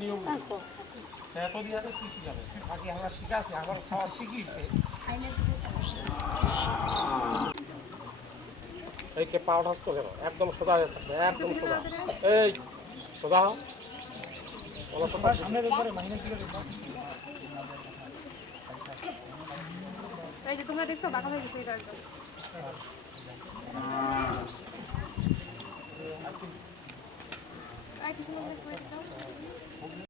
নিয়ম এত দিয়ে তো কি শিখাবে বাকি আমরা শিখাচ্ছি আমার খাওয়া শিখিয়েছে এই কে পা উঠাস তো কেন একদম সোজা হয়ে থাকবে একদম সোজা। এই সোজা হও। সামনে দেখবে মাহিনের দিকে দেখবে এই যে তোমরা দেখছ বাঁকা হয়ে গেছে এটা একদম। কিছু করে দাও